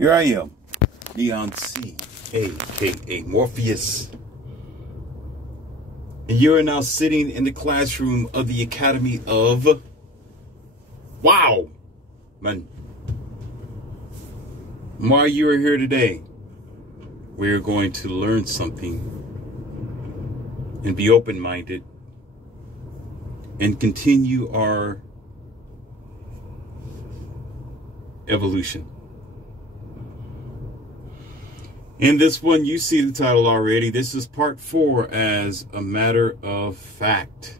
Here I am, Leon C, aka Morpheus. And you are now sitting in the classroom of the Academy of Wow, man. Why you are here today, we're going to learn something and be open-minded and continue our evolution. In this one, you see the title already. This is part 4, as a matter of fact.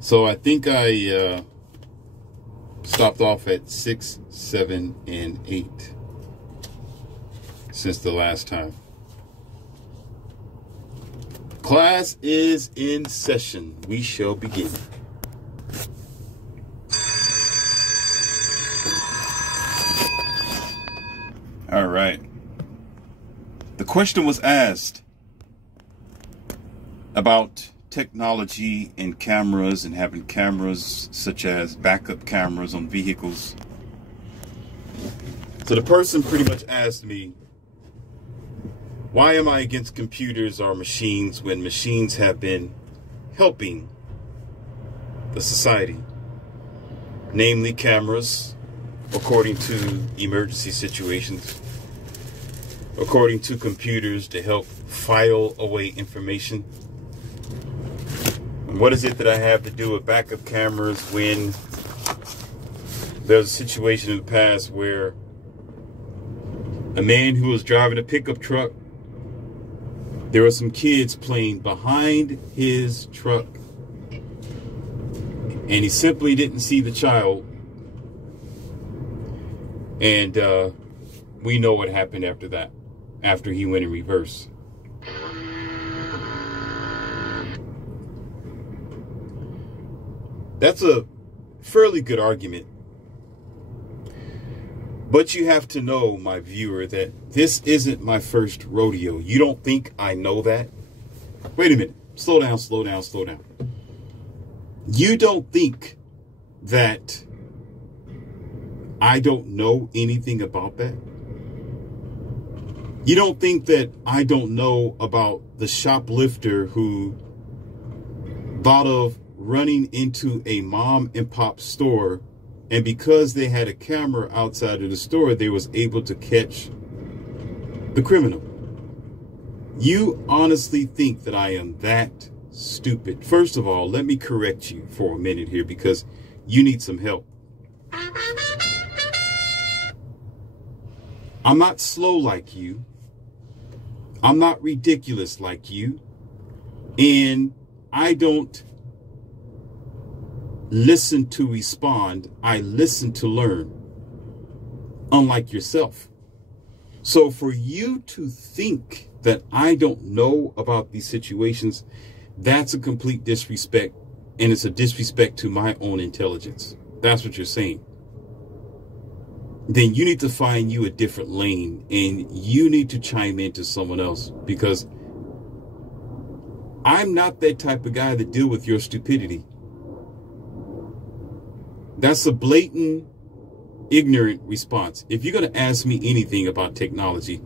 So I think I stopped off at 6, 7, and 8 since the last time. Class is in session. We shall begin. All right. The question was asked about technology and cameras and having cameras such as backup cameras on vehicles. So the person pretty much asked me, why am I against computers or machines when machines have been helping the society? Namely cameras, according to emergency situations, according to computers to help file away information. And what is it that I have to do with backup cameras when there's a situation in the past where a man who was driving a pickup truck, there were some kids playing behind his truck, and he simply didn't see the child. And we know what happened after that, after he went in reverse. That's a fairly good argument. But you have to know, my viewer, that this isn't my first rodeo. You don't think I know that? Wait a minute. Slow down, slow down, slow down. You don't think that I don't know anything about that? You don't think that I don't know about the shoplifter who thought of running into a mom and pop store, and because they had a camera outside of the store, they was able to catch the criminal? You honestly think that I am that stupid? First of all, let me correct you for a minute here, because you need some help. I'm not slow like you. I'm not ridiculous like you. And I don't listen to respond. I listen to learn, unlike yourself. So for you to think that I don't know about these situations, that's a complete disrespect. And it's a disrespect to my own intelligence. That's what you're saying. Then you need to find you a different lane, and you need to chime into someone else, because I'm not that type of guy to deal with your stupidity. That's a blatant, ignorant response. If you're going to ask me anything about technology,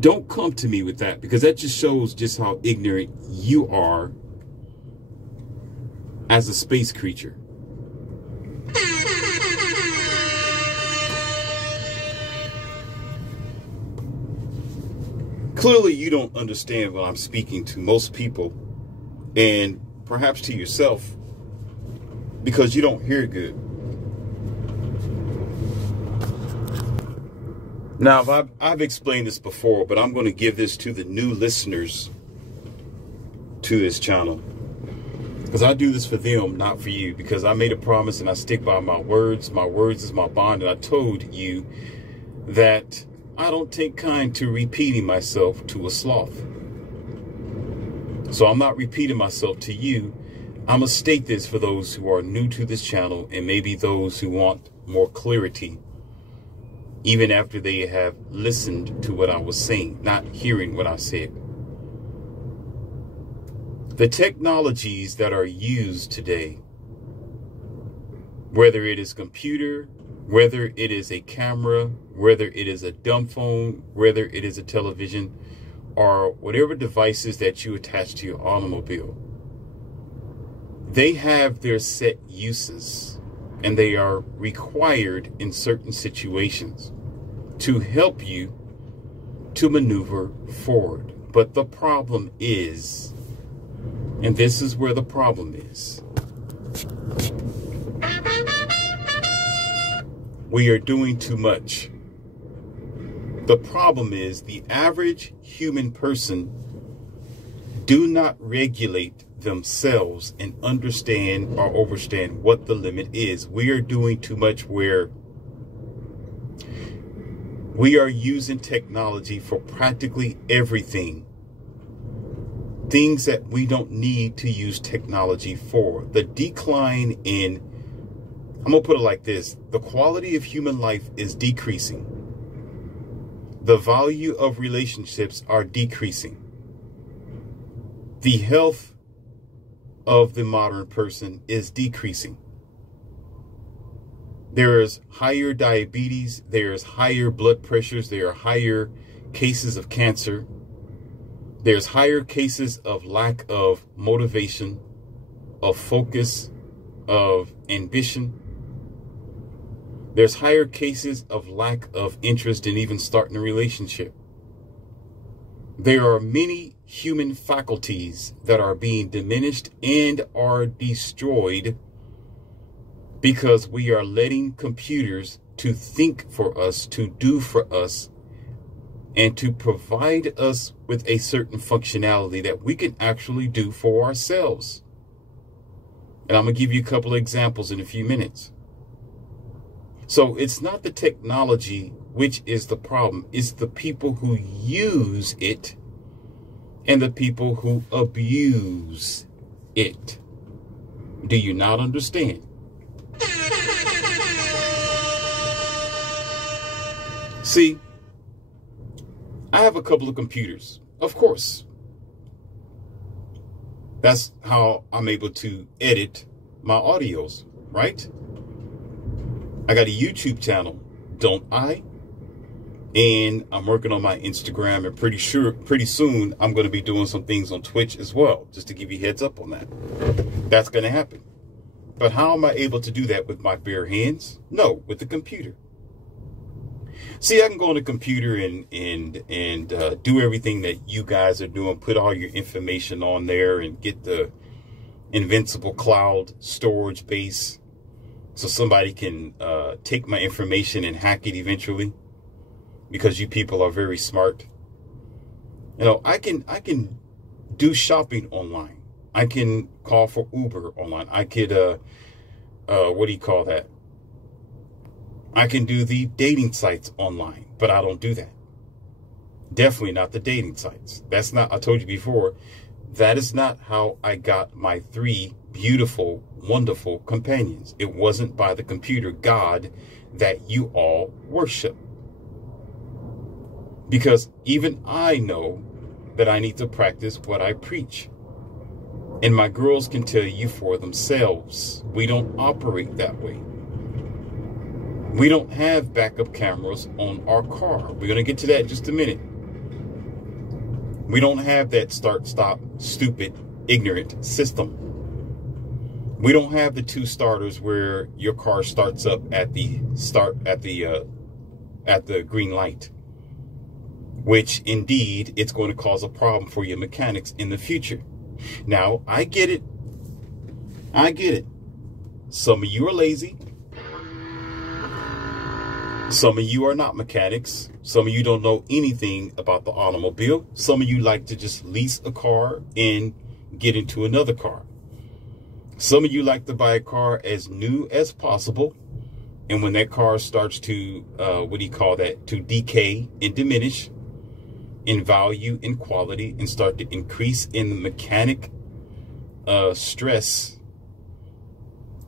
don't come to me with that, because that just shows just how ignorant you are as a space creature. Clearly, you don't understand what I'm speaking to most people, and perhaps to yourself, because you don't hear good. Now, I've explained this before, but I'm going to give this to the new listeners to this channel, because I do this for them, not for you, because I made a promise and I stick by my words. My words is my bond, and I told you that I don't take kind to repeating myself to a sloth. So I'm not repeating myself to you. I'm going to state this for those who are new to this channel, and maybe those who want more clarity, even after they have listened to what I was saying, not hearing what I said. The technologies that are used today Whether it is computer, whether it is a camera, whether it is a dumb phone, whether it is a television, or whatever devices that you attach to your automobile, they have their set uses, and they are required in certain situations to help you to maneuver forward. But the problem is, and this is where the problem is, we are doing too much. The problem is the average human person do not regulate themselves and understand or understand what the limit is. We are doing too much where we are using technology for practically everything. Things that we don't need to use technology for. The decline in, I'm going to put it like this, the quality of human life is decreasing. The value of relationships are decreasing. The health of the modern person is decreasing. There is higher diabetes, there is higher blood pressures, there are higher cases of cancer, there's higher cases of lack of motivation, of focus, of ambition. There's higher cases of lack of interest in even starting a relationship. There are many human faculties that are being diminished and are destroyed because we are letting computers to think for us, to do for us, and to provide us with a certain functionality that we can actually do for ourselves. And I'm going to give you a couple of examples in a few minutes. So it's not the technology which is the problem. It's the people who use it and the people who abuse it. Do you not understand? See, I have a couple of computers, of course. That's how I'm able to edit my audios, right? I got a YouTube channel, don't I? And I'm working on my Instagram, and pretty soon I'm going to be doing some things on Twitch as well, just to give you heads up on that. That's going to happen. But how am I able to do that with my bare hands? No, with the computer. See, I can go on the computer and do everything that you guys are doing, put all your information on there and get the invincible cloud storage base so somebody can take my information and hack it eventually, because you people are very smart. You know, I can do shopping online. I can call for Uber online. I could, what do you call that? I can do the dating sites online, but I don't do that. Definitely not the dating sites. That's not, I told you before, that is not how I got my 3 beautiful, wonderful companions. It wasn't by the computer god that you all worship. Because even I know that I need to practice what I preach. And my girls can tell you for themselves. We don't operate that way. We don't have backup cameras on our car. We're going to get to that in just a minute. We don't have that start, stop, stupid, ignorant system. We don't have the 2 starters where your car starts up at the green light, which indeed it's going to cause a problem for your mechanics in the future. Now, I get it. I get it. Some of you are lazy. Some of you are not mechanics. Some of you don't know anything about the automobile. Some of you like to just lease a car and get into another car. Some of you like to buy a car as new as possible. And when that car starts to, what do you call that? To decay and diminish in value and quality and start to increase in the mechanic stress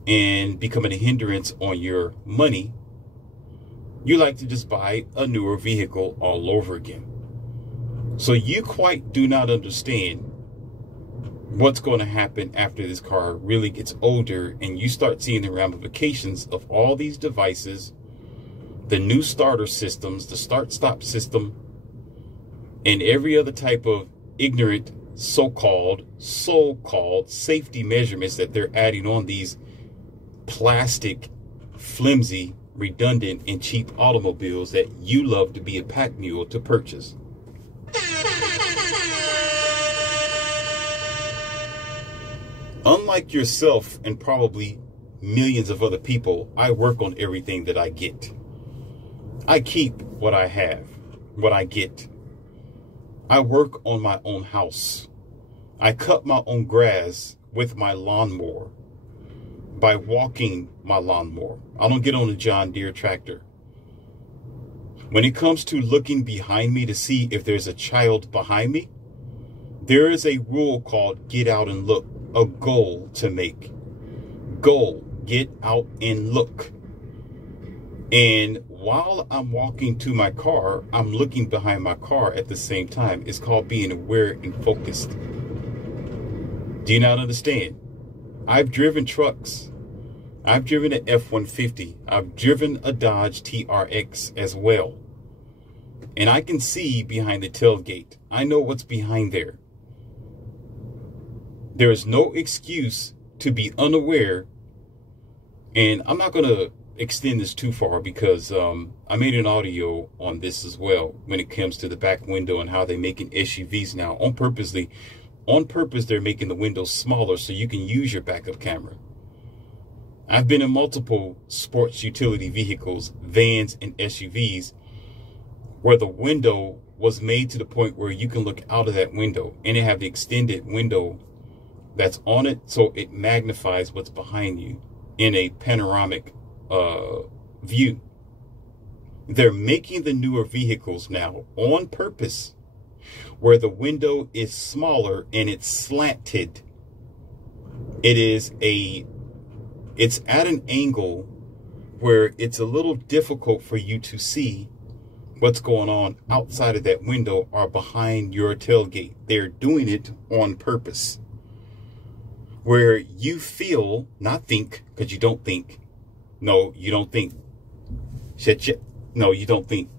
and becoming a hindrance on your money, you like to just buy a newer vehicle all over again. So you quite do not understand what's going to happen after this car really gets older and you start seeing the ramifications of all these devices, the new starter systems, the start-stop system, and every other type of ignorant so-called safety measurements that they're adding on these plastic, flimsy, redundant, and cheap automobiles that you love to be a pack mule to purchase. Unlike yourself and probably millions of other people, I work on everything that I get. I keep what I have, what I get. I work on my own house. I cut my own grass with my lawnmower by walking my lawnmower. I don't get on a John Deere tractor. When it comes to looking behind me to see if there's a child behind me, there is a rule called get out and look, a goal to make. Goal, get out and look. And while I'm walking to my car, I'm looking behind my car at the same time. It's called being aware and focused. Do you not understand? I've driven trucks. I've driven an F-150. I've driven a Dodge TRX as well. And I can see behind the tailgate. I know what's behind there. There is no excuse to be unaware. And I'm not going to extend this too far because I made an audio on this as well when it comes to the back window and how they're making SUVs now on purpose. They're making the windows smaller so you can use your backup camera. I've been in multiple sports utility vehicles, vans and SUVs, where the window was made to the point where you can look out of that window and it have the extended window that's on it, so it magnifies what's behind you in a panoramic view. They're making the newer vehicles now on purpose where the window is smaller and it's slanted. It's at an angle where it's a little difficult for you to see what's going on outside of that window or behind your tailgate. They're doing it on purpose. Where you feel, not think, because you don't think. No, you don't think. No, you don't think.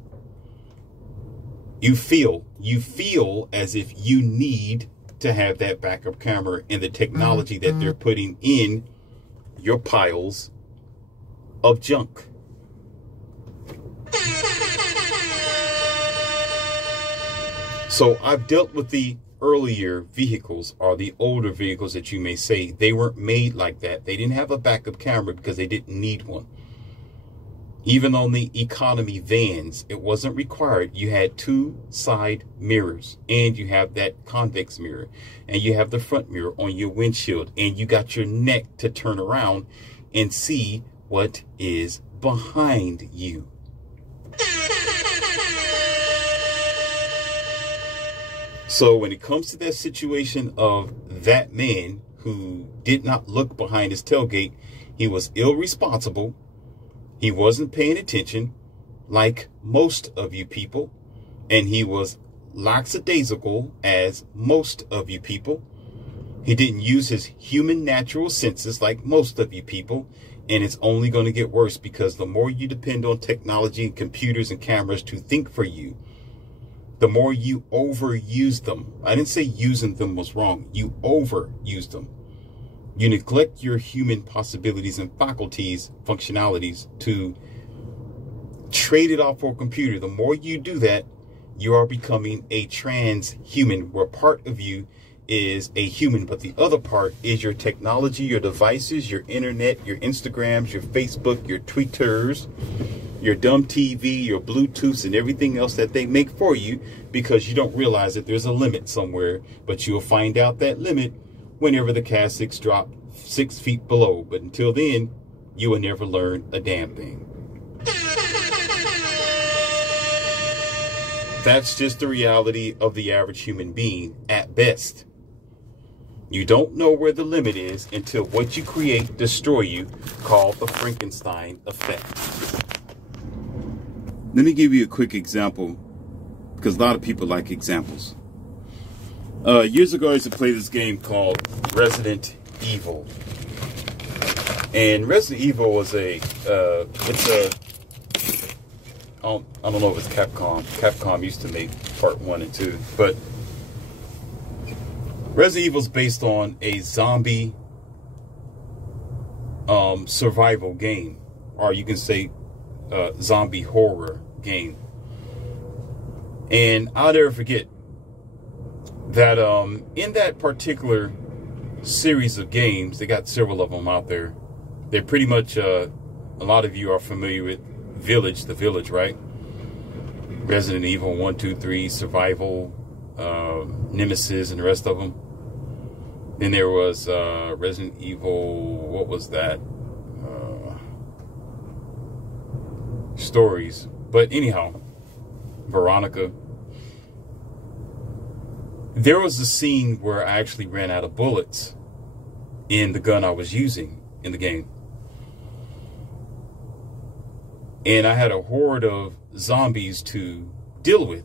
You feel as if you need to have that backup camera and the technology that they're putting in your piles of junk. So I've dealt with the earlier vehicles, or the older vehicles that you may say. They weren't made like that. They didn't have a backup camera because they didn't need one. Even on the economy vans, it wasn't required. You had two side mirrors, and you have that convex mirror, and you have the front mirror on your windshield, and you got your neck to turn around and see what is behind you. So when it comes to that situation of that man who did not look behind his tailgate, he was irresponsible. He wasn't paying attention like most of you people. And he was lackadaisical as most of you people. He didn't use his human natural senses like most of you people. And it's only going to get worse because the more you depend on technology and computers and cameras to think for you, the more you overuse them. I didn't say using them was wrong. You overuse them. You neglect your human possibilities and faculties, functionalities to trade it off for a computer. The more you do that, you are becoming a transhuman, where part of you is a human, but the other part is your technology, your devices, your internet, your Instagrams, your Facebook, your Twitters, your dumb TV, your Bluetooths, and everything else that they make for you, because you don't realize that there's a limit somewhere, but you'll find out that limit whenever the Cassics drop 6 feet below. But until then, you will never learn a damn thing. That's just the reality of the average human being at best. You don't know where the limit is until what you create destroy you, called the Frankenstein Effect. Let me give you a quick example, because a lot of people like examples. Years ago, I used to play this game called Resident Evil. And Resident Evil was I don't know if it's Capcom. Capcom used to make part 1 and 2. But Resident Evil is based on a zombie survival game. Or you can say zombie horror game. And I'll never forget that in that particular series of games, they got several of them out there. They're pretty much, a lot of you are familiar with the Village, right? Resident Evil 1, 2, 3, Survival, Nemesis, and the rest of them. Then there was Resident Evil, what was that? Stories. But anyhow, Veronica. There was a scene where I actually ran out of bullets in the gun I was using in the game. And I had a horde of zombies to deal with.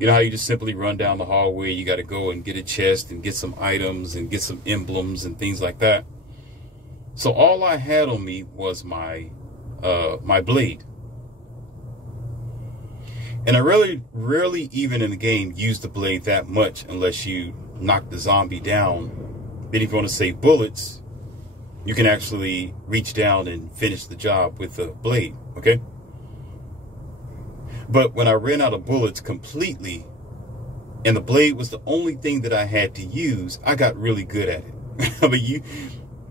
You know how you just simply run down the hallway, you got to go and get a chest and get some items and get some emblems and things like that. So all I had on me was my blade. And I rarely even in the game use the blade that much unless you knock the zombie down. Then if you want to save bullets, you can actually reach down and finish the job with the blade, okay? But when I ran out of bullets completely, and the blade was the only thing that I had to use, I got really good at it.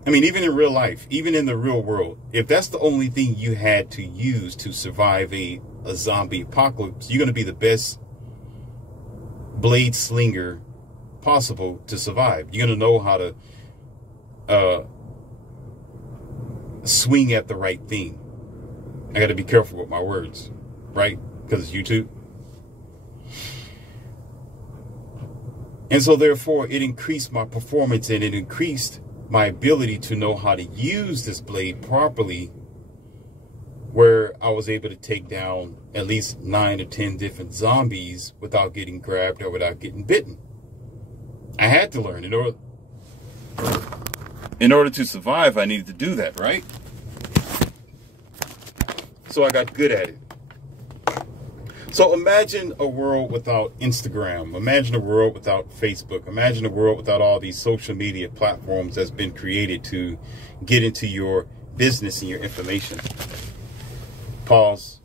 But even in real life, even in the real world, if that's the only thing you had to use to survive a zombie apocalypse, you're going to be the best blade slinger possible to survive. You're going to know how to swing at the right thing. I got to be careful with my words, right? Because it's YouTube. And so therefore it increased my performance and it increased my ability to know how to use this blade properly, where I was able to take down at least 9 or 10 different zombies without getting grabbed or without getting bitten. I had to learn. In order to survive, I needed to do that, right? So I got good at it. So imagine a world without Instagram. Imagine a world without Facebook. Imagine a world without all these social media platforms that's been created to get into your business and your information. Pause.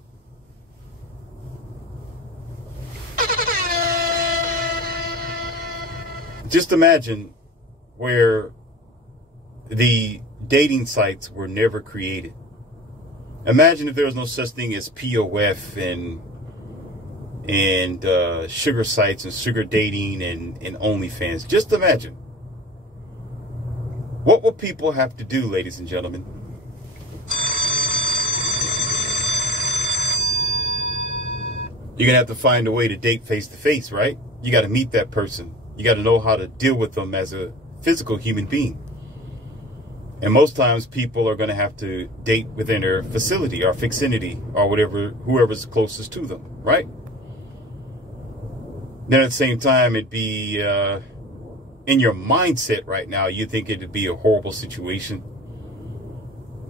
Just imagine where the dating sites were never created. Imagine if there was no such thing as POF and sugar sites and sugar dating and OnlyFans. Just imagine. What will people have to do, ladies and gentlemen? You're going to have to find a way to date face to face, right? You got to meet that person. You got to know how to deal with them as a physical human being. And most times people are going to have to date within their facility or vicinity or whatever, whoever's closest to them, right? Then at the same time, it'd be in your mindset right now, you think it'd be a horrible situation.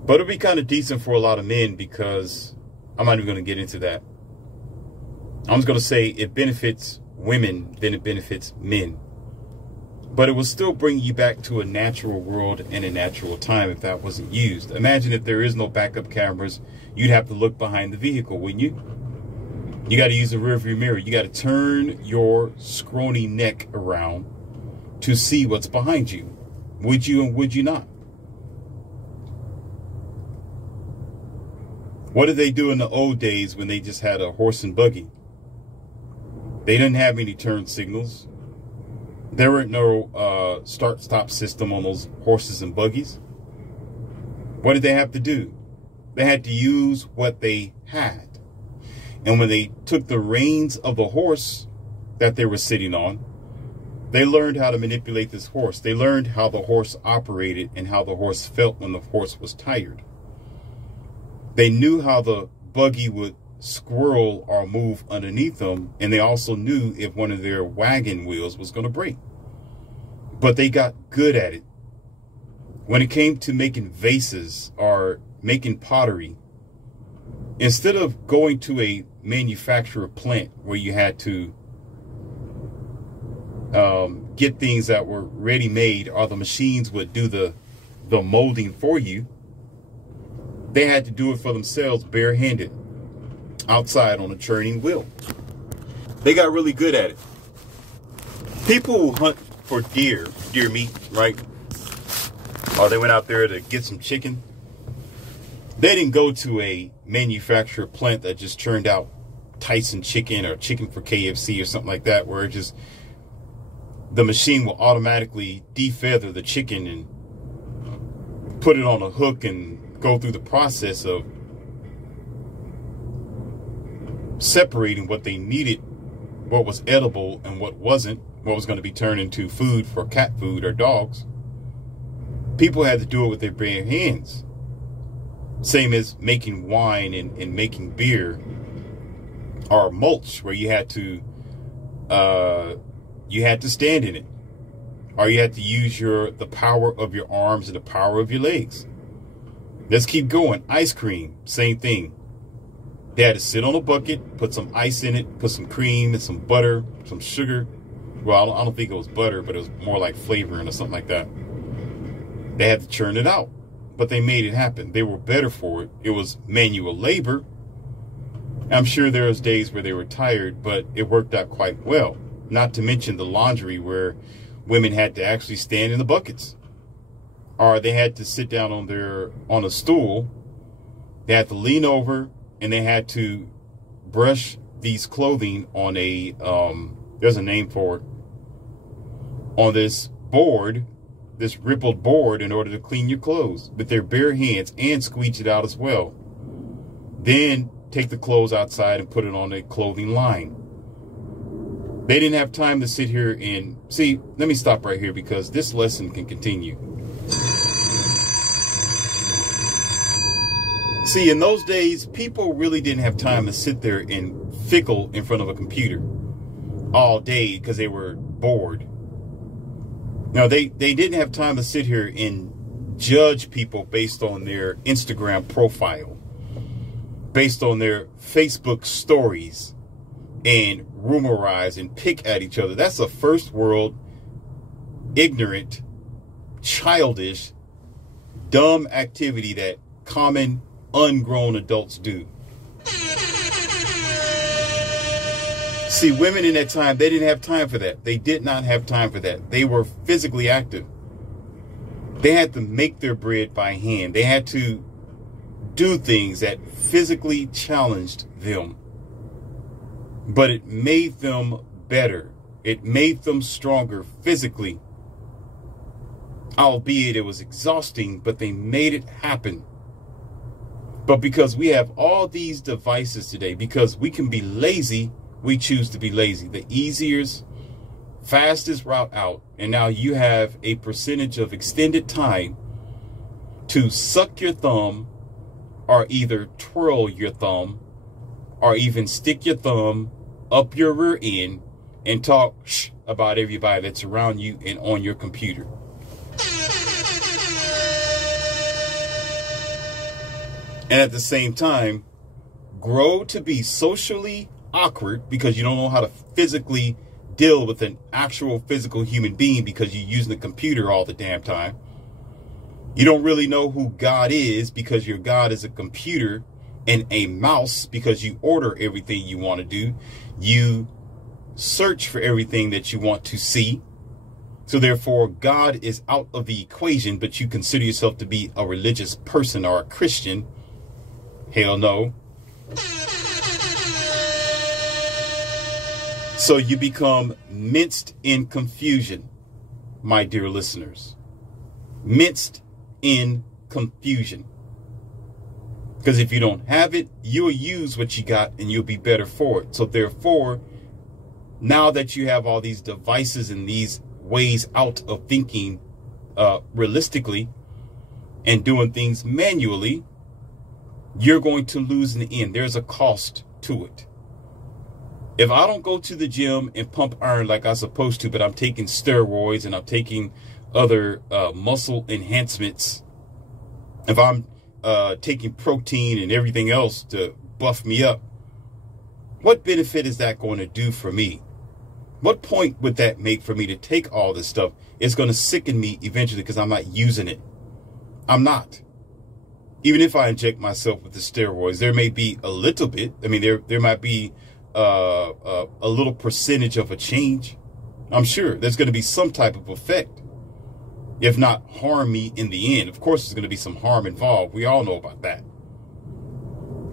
But it'd be kind of decent for a lot of men, because I'm not even going to get into that. I'm just going to say it benefits women than it benefits men. But it will still bring you back to a natural world and a natural time if that wasn't used. Imagine if there is no backup cameras, you'd have to look behind the vehicle, wouldn't you? You got to use the rearview mirror. You got to turn your scrawny neck around to see what's behind you. Would you and would you not? What did they do in the old days when they just had a horse and buggy? They didn't have any turn signals. There weren't no start-stop system on those horses and buggies. What did they have to do? They had to use what they had. And when they took the reins of the horse that they were sitting on, they learned how to manipulate this horse. They learned how the horse operated and how the horse felt when the horse was tired. They knew how the buggy would squirrel or move underneath them. And they also knew if one of their wagon wheels was going to break. But they got good at it. When it came to making vases or making pottery, instead of going to a manufacturer plant where you had to get things that were ready made, or the machines would do the molding for you, they had to do it for themselves barehanded outside on a churning wheel. They got really good at it. People who hunt for deer meat, right? Or they went out there to get some chicken. They didn't go to a manufacturer plant that just churned out Tyson chicken or chicken for KFC or something like that, where it just, the machine will automatically defeather the chicken and put it on a hook and go through the process of separating what they needed, what was edible and what wasn't, what was going to be turned into food for cat food or dogs. People had to do it with their bare hands. Same as making wine and making beer, or mulch, where you had to stand in it, or you had to use the power of your arms and the power of your legs. Let's keep going. Ice cream, same thing. They had to sit on a bucket, put some ice in it, put some cream and some butter, some sugar. Well, I don't think it was butter, but it was more like flavoring or something like that. They had to churn it out, but they made it happen. They were better for it. It was manual labor. I'm sure there was days where they were tired, but it worked out quite well. Not to mention the laundry, where women had to actually stand in the buckets, or they had to sit down on a stool. They had to lean over, and they had to brush these clothing on a there's a name for it, on this board, this rippled board, in order to clean your clothes with their bare hands and squeeze it out as well. Then take the clothes outside and put it on a clothing line. They didn't have time to sit here and see. Let me stop right here because this lesson can continue. See, in those days, people really didn't have time to sit there and fickle in front of a computer all day because they were bored. No, they didn't have time to sit here and judge people based on their Instagram profile, based on their Facebook stories, and rumorize and pick at each other. That's a first world, ignorant, childish, dumb activity that common, ungrown adults do. See, women in that time, they didn't have time for that. They did not have time for that. They were physically active. They had to make their bread by hand. They had to do things that physically challenged them. But it made them better. It made them stronger physically. Albeit it was exhausting, but they made it happen. But because we have all these devices today, because we can be lazy, we choose to be lazy. The easiest, fastest route out. And now you have a percentage of extended time to suck your thumb, or either twirl your thumb, or even stick your thumb up your rear end and talk about everybody that's around you and on your computer. And at the same time, grow to be socially awkward because you don't know how to physically deal with an actual physical human being because you're using the computer all the damn time. You don't really know who God is because your God is a computer and a mouse because you order everything you want to do. You search for everything that you want to see. So therefore, God is out of the equation, but you consider yourself to be a religious person or a Christian. Hell no. So you become minced in confusion, my dear listeners. Minced in confusion. Because if you don't have it, you'll use what you got and you'll be better for it. So therefore, now that you have all these devices and these ways out of thinking realistically and doing things manually, you're going to lose in the end. There's a cost to it. If I don't go to the gym and pump iron like I'm supposed to, but I'm taking steroids and I'm taking other muscle enhancements, if I'm taking protein and everything else to buff me up, what benefit is that going to do for me? What point would that make for me to take all this stuff? It's going to sicken me eventually because I'm not using it. I'm not. Even if I inject myself with the steroids, there may be a little bit. I mean, there might be a little percentage of a change. I'm sure there's going to be some type of effect, if not harm me in the end. Of course, there's going to be some harm involved. We all know about that.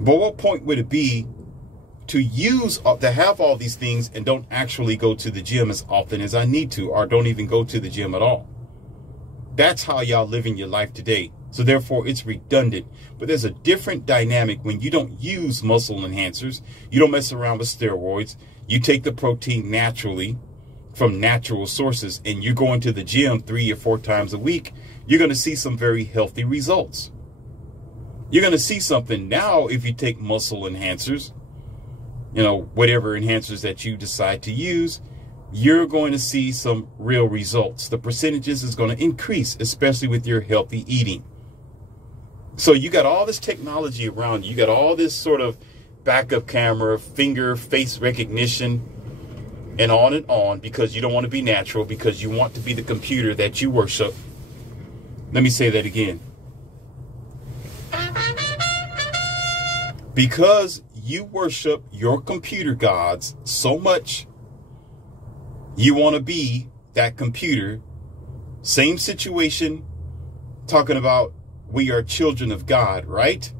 But what point would it be to have all these things and don't actually go to the gym as often as I need to, or don't even go to the gym at all? That's how y'all living your life today. So therefore, it's redundant. But there's a different dynamic when you don't use muscle enhancers. You don't mess around with steroids. You take the protein naturally from natural sources, and you're going to the gym 3 or 4 times a week. You're going to see some very healthy results. You're going to see something now if you take muscle enhancers, you know, whatever enhancers that you decide to use, you're going to see some real results. The percentages is going to increase, especially with your healthy eating. So you got all this technology around you. You got all this sort of backup camera, finger, face recognition, and on because you don't want to be natural, because you want to be the computer that you worship. Let me say that again. Because you worship your computer gods so much, you want to be that computer. Same situation, talking about we are children of God, right?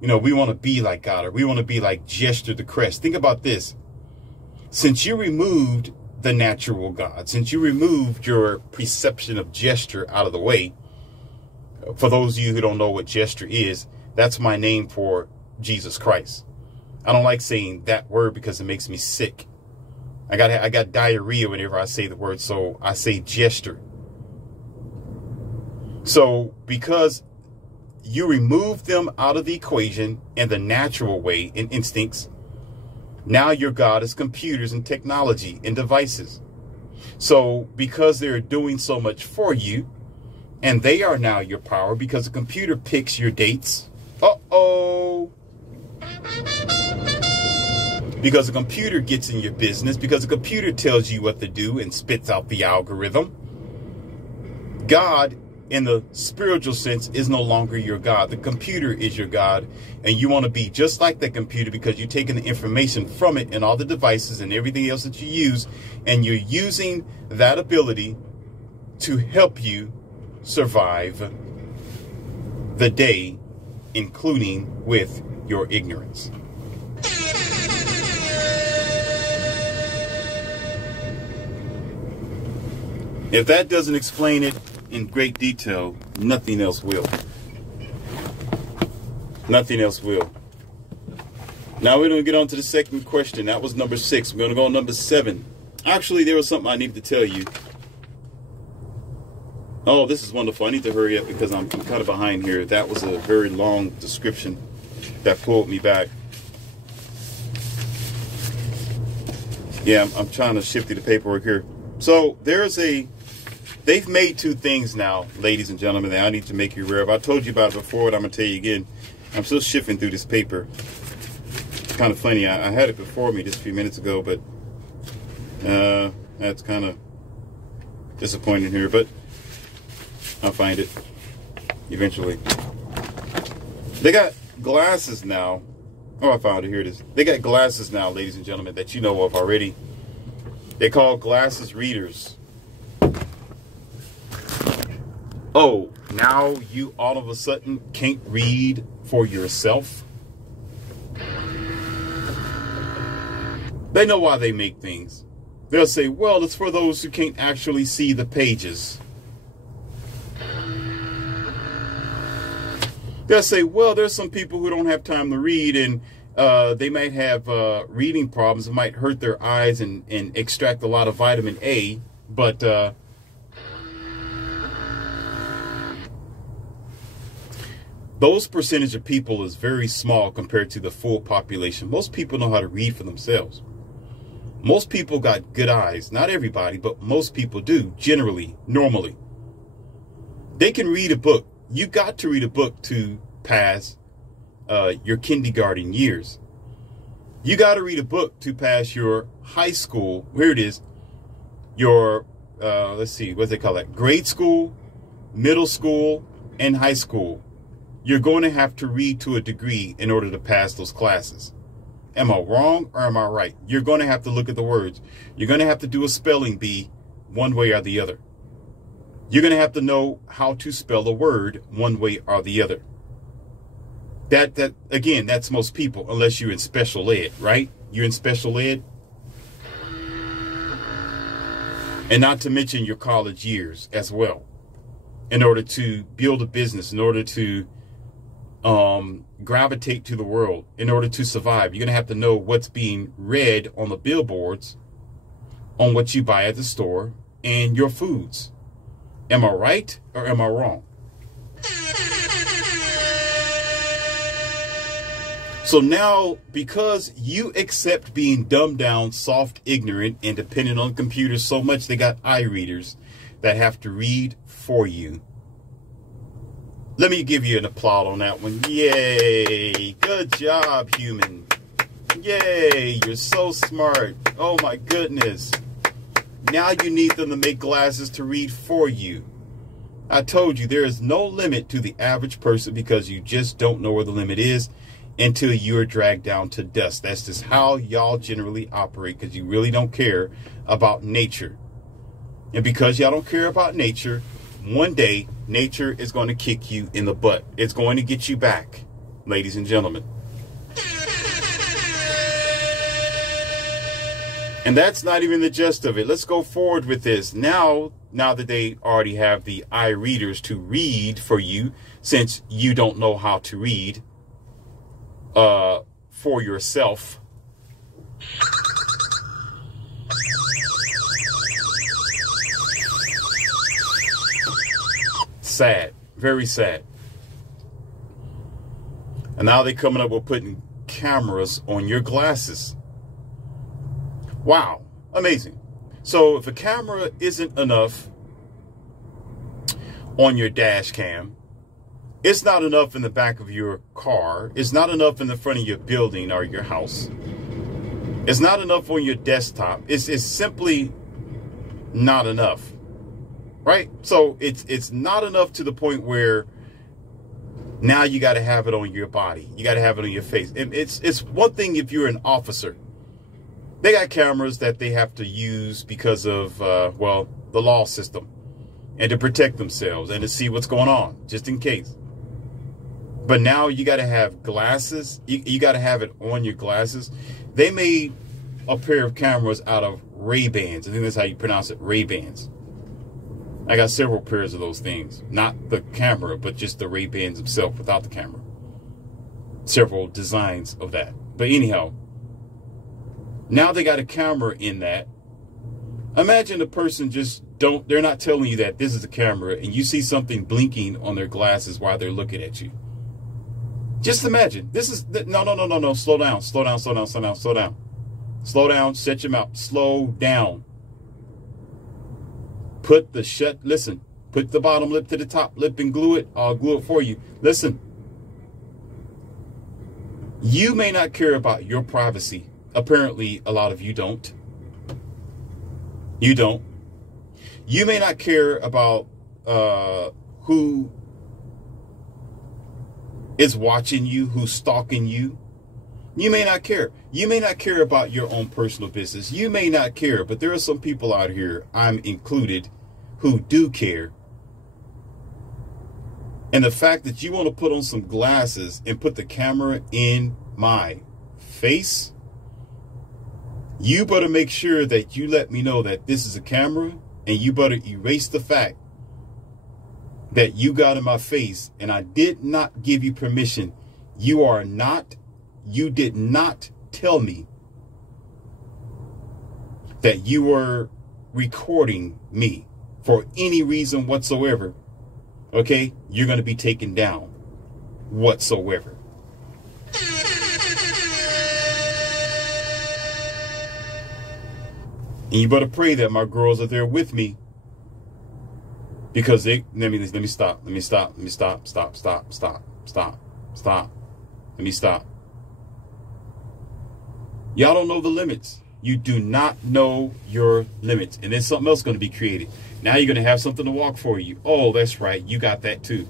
You know, we want to be like God, or we want to be like Gesture the Crest. Think about this. Since you removed the natural God, since you removed your perception of gesture out of the way, for those of you who don't know what gesture is, that's my name for Jesus Christ. I don't like saying that word because it makes me sick. I got diarrhea whenever I say the word, so I say gesture. So because you remove them out of the equation in the natural way, in instincts, now your God is computers and technology and devices. So because they're doing so much for you, and they are now your power, because the computer picks your dates. Uh-oh. Because the computer gets in your business, because the computer tells you what to do and spits out the algorithm. God, in the spiritual sense, is no longer your God. The computer is your God, and you want to be just like the computer because you're taking the information from it and all the devices and everything else that you use, and you're using that ability to help you survive the day, including with your ignorance. If that doesn't explain it in great detail, nothing else will. Nothing else will. Now we're going to get on to the second question. That was number 6. We're going to go on number 7. Actually, there was something I need to tell you. Oh, this is wonderful. I need to hurry up because I'm kind of behind here. That was a very long description that pulled me back. Yeah, I'm trying to shift through the paperwork here. So they've made 2 things now, ladies and gentlemen, that I need to make you aware of. I told you about it before, and I'm going to tell you again. I'm still shifting through this paper. It's kind of funny. I had it before me just a few minutes ago, but that's kind of disappointing here. But I'll find it eventually. They got glasses now. Oh, I found it. Here it is. They got glasses now, ladies and gentlemen, that you know of already. They call glasses readers. Oh, now you all of a sudden can't read for yourself? They know why they make things. They'll say, well, it's for those who can't actually see the pages. They'll say, well, there's some people who don't have time to read, and they might have reading problems. It might hurt their eyes and extract a lot of vitamin A, but those percentage of people is very small compared to the full population. Most people know how to read for themselves. Most people got good eyes. Not everybody, but most people do, generally, normally. They can read a book. You got to read a book to pass your kindergarten years. You got to read a book to pass your high school. Here it is. Your, let's see, what do they call that? Grade school, middle school, and high school. You're going to have to read to a degree in order to pass those classes. Am I wrong or am I right? You're going to have to look at the words. You're going to have to do a spelling bee one way or the other. You're going to have to know how to spell a word one way or the other. That again, that's most people, unless you're in special ed, right? You're in special ed. And not to mention your college years as well. In order to build a business, in order to gravitate to the world, in order to survive, you're going to have to know what's being read on the billboards, on what you buy at the store, and your foods. Am I right or am I wrong? So now, because you accept being dumbed down, soft, ignorant, and dependent on computers so much, they got eye readers that have to read for you. Let me give you an applaud on that one. Yay. Good job, human. Yay. You're so smart. Oh, my goodness. Now you need them to make glasses to read for you. I told you there is no limit to the average person because you just don't know where the limit is until you're dragged down to dust. That's just how y'all generally operate because you really don't care about nature. And because y'all don't care about nature, one day nature is going to kick you in the butt. It's going to get you back, ladies and gentlemen. And that's not even the gist of it. Let's go forward with this. Now that they already have the eye readers to read for you, since you don't know how to read for yourself. Sad, very sad. And now they're coming up with putting cameras on your glasses. Wow, amazing. So if a camera isn't enough on your dash cam, it's not enough in the back of your car. It's not enough in the front of your building or your house. It's not enough on your desktop. It's simply not enough, right? So it's not enough to the point where now you got to have it on your body. You got to have it on your face. It's one thing if you're an officer. They got cameras that they have to use because of, well, the law system and to protect themselves and to see what's going on, just in case. But now you got to have glasses. You got to have it on your glasses. They made a pair of cameras out of Ray-Bans. I think that's how you pronounce it, Ray-Bans. I got several pairs of those things. Not the camera, but just the Ray-Bans themselves without the camera. Several designs of that. But anyhow, now they got a camera in that. Imagine the person they're not telling you that this is a camera and you see something blinking on their glasses while they're looking at you. Just imagine. No. Slow down. Slow down. Shut your mouth. Slow down. Put the bottom lip to the top lip and glue it. I'll glue it for you. Listen. You may not care about your privacy. Apparently, a lot of you don't. You don't. You may not care about who is watching you, who's stalking you. You may not care. You may not care about your own personal business. You may not care, but there are some people out here, I'm included, who do care. And the fact that you want to put on some glasses and put the camera in my face, you better make sure that you let me know that this is a camera, and you better erase the fact that you got in my face and I did not give you permission. You did not tell me that you were recording me for any reason whatsoever. Okay, you're going to be taken down. whatsoever. And you better pray that my girls are there with me, because let me stop. Let me stop. Let me stop. Y'all don't know the limits. You do not know your limits. And then something else is going to be created. Now you're going to have something to walk for you. Oh, that's right. You got that too.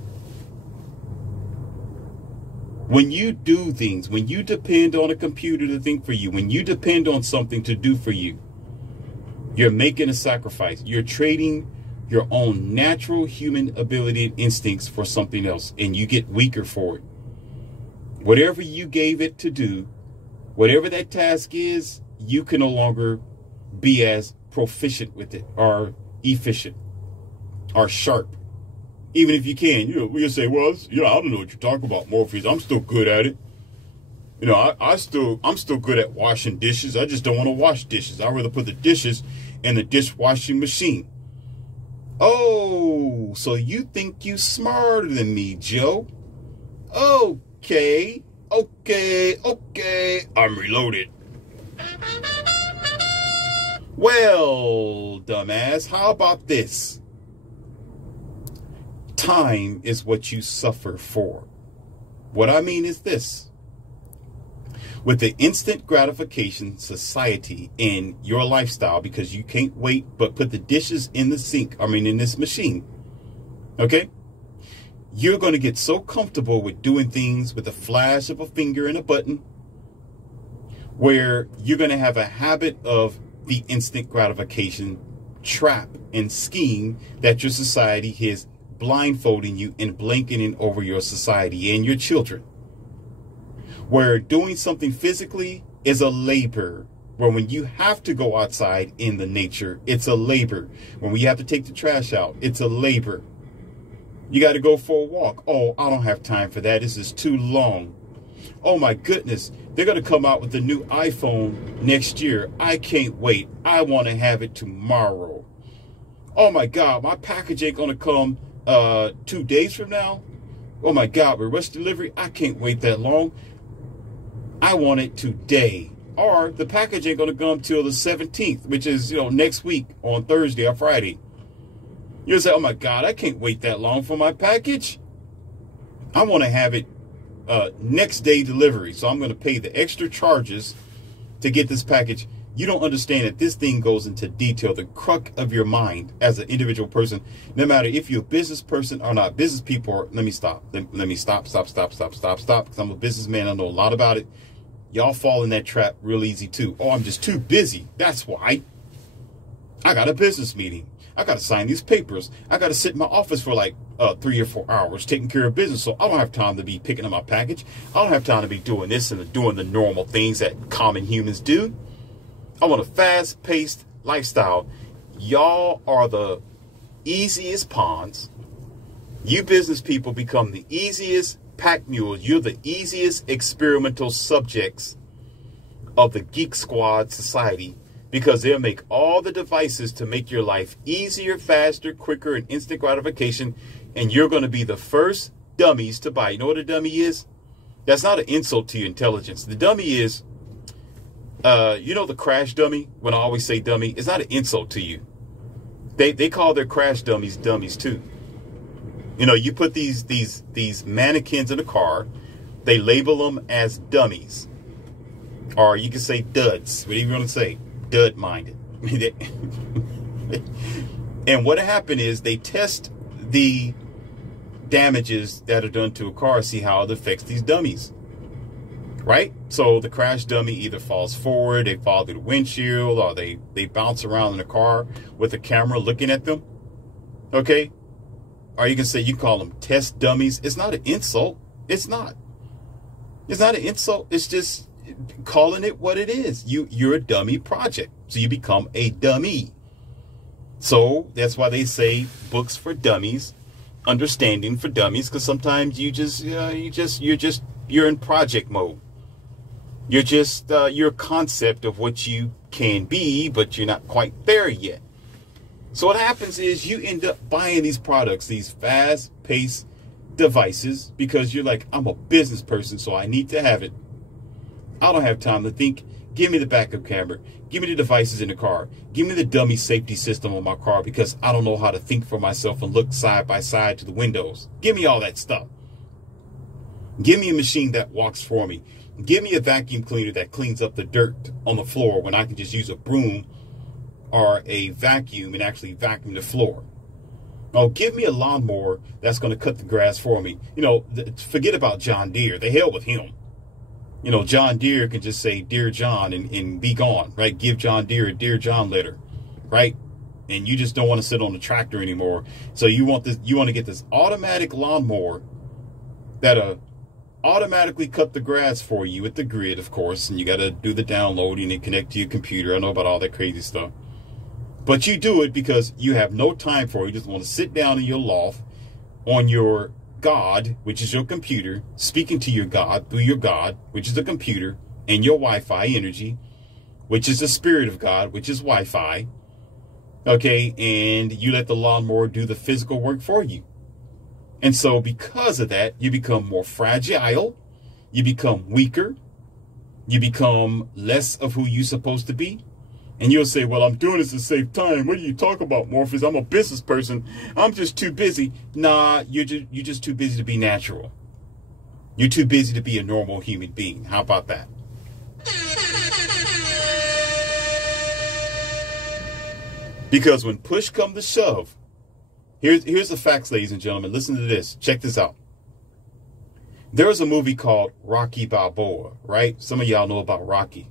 When you do things, when you depend on a computer to think for you, when you depend on something to do for you, you're making a sacrifice. You're trading your own natural human ability and instincts for something else, and you get weaker for it. Whatever you gave it to do, whatever that task is, you can no longer be as proficient with it, or efficient, or sharp. Even if you can, we'll say, well, I don't know what you're talking about, Morpheus. I'm still good at it. I'm still good at washing dishes. I just don't want to wash dishes. I'd rather put the dishes in the dishwashing machine. Oh, so you think you smarter than me, Joe? Okay. I'm reloaded. Well, dumbass, how about this? Time is what you suffer for. What I mean is this. With the instant gratification society in your lifestyle, because you can't wait but put the dishes in the sink, in this machine, okay? You're going to get so comfortable with doing things with a flash of a finger and a button, where you're going to have a habit of the instant gratification trap and scheme that your society is blindfolding you and blanketing over your society and your children. Where doing something physically is a labor. Where when you have to go outside in the nature, it's a labor. When we have to take the trash out, it's a labor. You got to go for a walk. Oh, I don't have time for that. This is too long. Oh my goodness, they're going to come out with the new iPhone next year. I can't wait. I want to have it tomorrow. Oh my God, my package ain't going to come 2 days from now. Oh my God, with rush delivery, I can't wait that long. I want it today. Or the package ain't going to come till the 17th, which is, next week on Thursday or Friday. You'll say, oh my God, I can't wait that long for my package. I want to have it next day delivery. So I'm going to pay the extra charges to get this package. You don't understand that this thing goes into detail, the crux of your mind as an individual person, no matter if you're a business person or not. Business people are, let me stop, because I'm a businessman. I know a lot about it. Y'all fall in that trap real easy too. Oh, I'm just too busy. That's why. I got a business meeting. I got to sign these papers. I got to sit in my office for like 3 or 4 hours taking care of business. So I don't have time to be picking up my package. I don't have time to be doing this and doing the normal things that common humans do. I want a fast-paced lifestyle. Y'all are the easiest pawns. You business people become the easiest pack mules. You're the easiest experimental subjects of the Geek Squad society, because they'll make all the devices to make your life easier, faster, quicker, and instant gratification. And you're going to be the first dummies to buy. You know what a dummy is? That's not an insult to your intelligence. The dummy is, the crash dummy. When I always say dummy, it's not an insult to you. They call their crash dummies dummies too. You put these mannequins in a car, they label them as dummies, or you can say duds, whatever you want to say, dud-minded. And what happened is they test the damages that are done to a car, see how it affects these dummies. Right? So the crash dummy either falls forward, they fall through the windshield, or they bounce around in the car with a camera looking at them. Okay? Or you can say, you call them test dummies. It's not an insult. It's not. It's not an insult. It's just calling it what it is. You're a dummy project. So you become a dummy. So that's why they say books for dummies, understanding for dummies, because sometimes you're in project mode. You're just your concept of what you can be, but you're not quite there yet. So what happens is you end up buying these products, these fast-paced devices because you're like, I'm a business person, so I need to have it. I don't have time to think. Give me the backup camera. Give me the devices in the car. Give me the dummy safety system on my car because I don't know how to think for myself and look side by side to the windows. Give me all that stuff. Give me a machine that walks for me. Give me a vacuum cleaner that cleans up the dirt on the floor when I can just use a broom or a vacuum and actually vacuum the floor. Oh, give me a lawnmower that's going to cut the grass for me. You know, forget about John Deere. The hell with him. You know, John Deere can just say, Dear John, and be gone, right? Give John Deere a Dear John letter, right? And you just don't want to sit on the tractor anymore. So you want to get this automatic lawnmower that'll automatically cut the grass for you with the grid, of course. And you got to do the downloading and connect to your computer. I know about all that crazy stuff. But you do it because you have no time for it. You just want to sit down in your loft on your God, which is your computer, speaking to your God through your God, which is the computer, and your Wi-Fi energy, which is the spirit of God, which is Wi-Fi. Okay, and you let the lawnmower do the physical work for you. And so because of that, you become more fragile, you become weaker, you become less of who you're supposed to be. And you'll say, well, I'm doing this to save time. What do you talk about, Morpheus? I'm a business person. I'm just too busy. Nah, you're just too busy to be natural. You're too busy to be a normal human being. How about that? Because when push comes to shove, here's the facts, ladies and gentlemen. Listen to this. Check this out. There was a movie called Rocky Balboa, right? Some of y'all know about Rocky.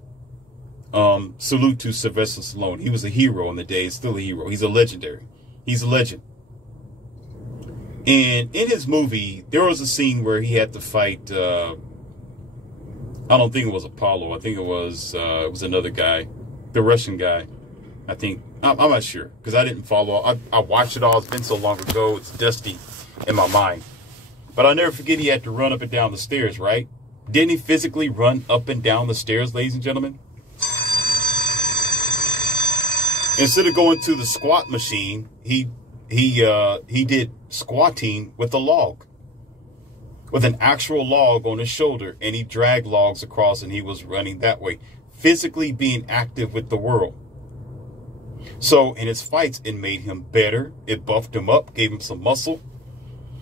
Salute to Sylvester Stallone. He was a hero in the day. He's still a hero. He's a legendary. He's a legend. And in his movie, there was a scene where he had to fight, I don't think it was Apollo. I think it was another guy, the Russian guy. I think, I'm not sure because I didn't follow. I watched it all. It's been so long ago. It's dusty in my mind. But I'll never forget he had to run up and down the stairs, right? Didn't he physically run up and down the stairs, ladies and gentlemen? Instead of going to the squat machine, he did squatting with a log, with an actual log on his shoulder, and he dragged logs across, and he was running that way, physically being active with the world. So in his fights, it made him better. It buffed him up, gave him some muscle.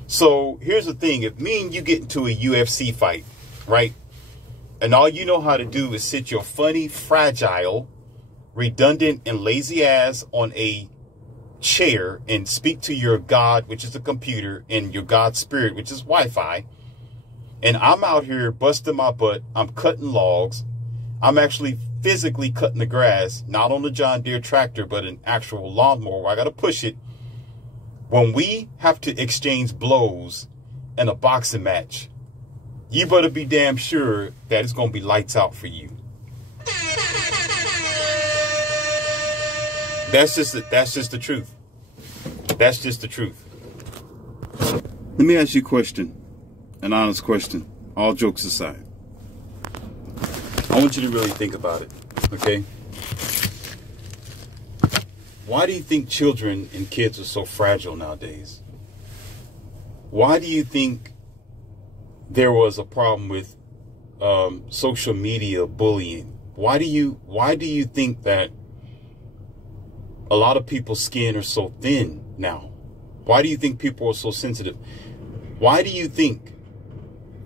So here's the thing: if me and you get into a UFC fight, right, and all you know how to do is sit your funny, fragile, redundant and lazy ass on a chair and speak to your God, which is the computer, and your God spirit, which is Wi-Fi. And I'm out here busting my butt. I'm cutting logs. I'm actually physically cutting the grass, not on the John Deere tractor, but an actual lawnmower where I got to push it. When we have to exchange blows in a boxing match, you better be damn sure that it's going to be lights out for you. That's just the truth. That's just the truth. Let me ask you a question, an honest question, all jokes aside. I want you to really think about it, okay? Why do you think children and kids are so fragile nowadays? Why do you think there was a problem with social media bullying? Why do you think that a lot of people's skin are so thin now? Why do you think people are so sensitive? Why do you think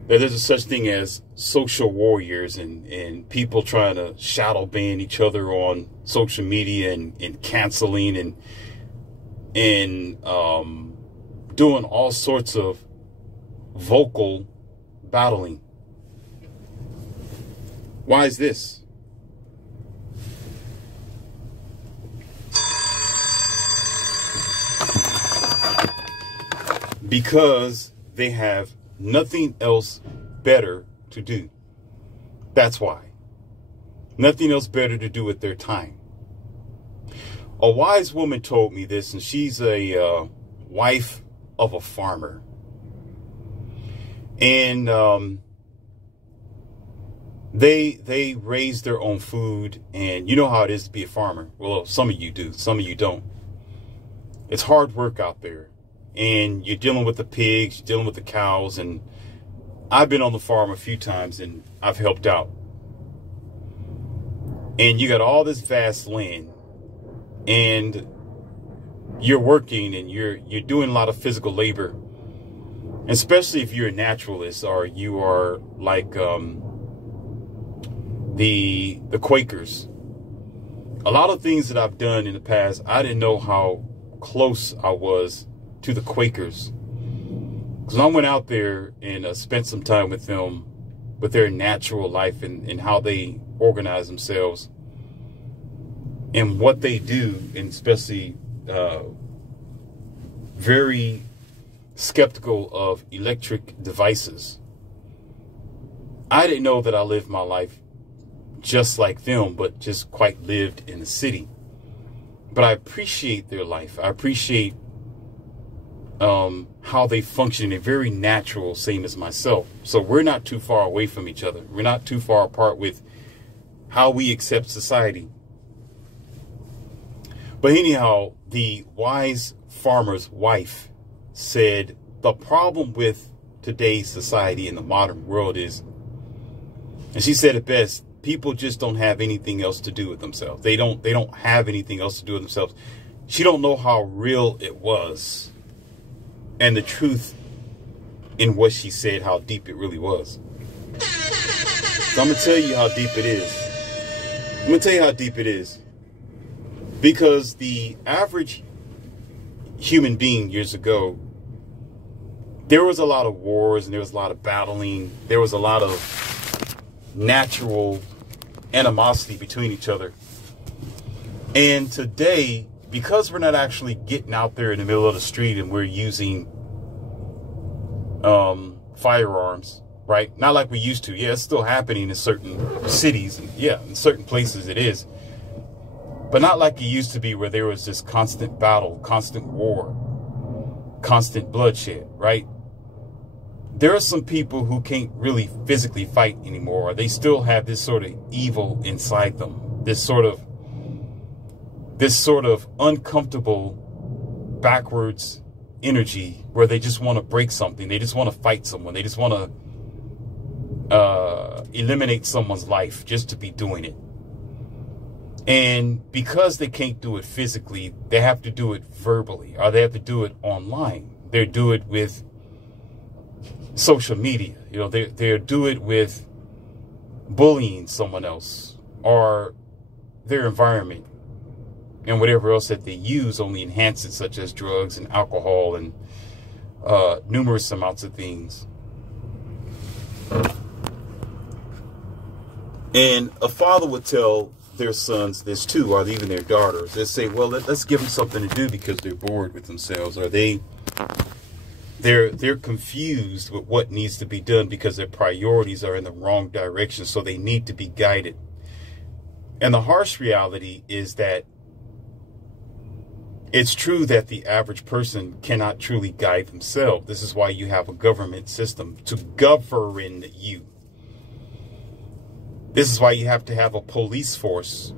that there's a such thing as social warriors and people trying to shadow ban each other on social media and canceling and doing all sorts of vocal battling? Why is this? Because they have nothing else better to do. That's why. Nothing else better to do with their time. A wise woman told me this, and she's a wife of a farmer. And they raise their own food, and you know how it is to be a farmer. Well, some of you do, some of you don't. It's hard work out there. and you're dealing with the pigs, you're dealing with the cows, and I've been on the farm a few times and I've helped out. And you got all this vast land, and you're working and you're doing a lot of physical labor, especially if you're a naturalist or you are like the Quakers. A lot of things that I've done in the past, I didn't know how close I was to the Quakers. Because I went out there and spent some time with them, with their natural life and how they organize themselves and what they do, and especially very skeptical of electric devices. I didn't know that I lived my life just like them, but just quite lived in the city. But I appreciate their life. I appreciate how they function. They're very natural, same as myself. So we're not too far away from each other. We're not too far apart with how we accept society. But anyhow, the wise farmer's wife said the problem with today's society in the modern world is, and she said it best, people just don't have anything else to do with themselves. They don't have anything else to do with themselves. She don't know how real it was, and the truth in what she said, how deep it really was. So I'm gonna tell you how deep it is. I'm gonna tell you how deep it is. Because the average human being years ago, there was a lot of wars and there was a lot of battling. There was a lot of natural animosity between each other. And today, because we're not actually getting out there in the middle of the street and we're using firearms, right? Not like we used to. Yeah, it's still happening in certain cities. And yeah, in certain places it is. But not like it used to be, where there was this constant battle, constant war, constant bloodshed, right? There are some people who can't really physically fight anymore. They still have this sort of evil inside them. This sort of uncomfortable backwards energy where they just want to break something. They just want to fight someone. They just want to eliminate someone's life just to be doing it. And because they can't do it physically, they have to do it verbally, or they have to do it online. They do it with social media. You know, they do it with bullying someone else or their environment, and whatever else that they use only enhances, such as drugs and alcohol and numerous amounts of things. And a father would tell their sons this too, or even their daughters. They say, well, let's give them something to do because they're bored with themselves, or they're confused with what needs to be done because their priorities are in the wrong direction, so they need to be guided. And the harsh reality is that it's true that the average person cannot truly guide themselves. This is why you have a government system to govern you. This is why you have to have a police force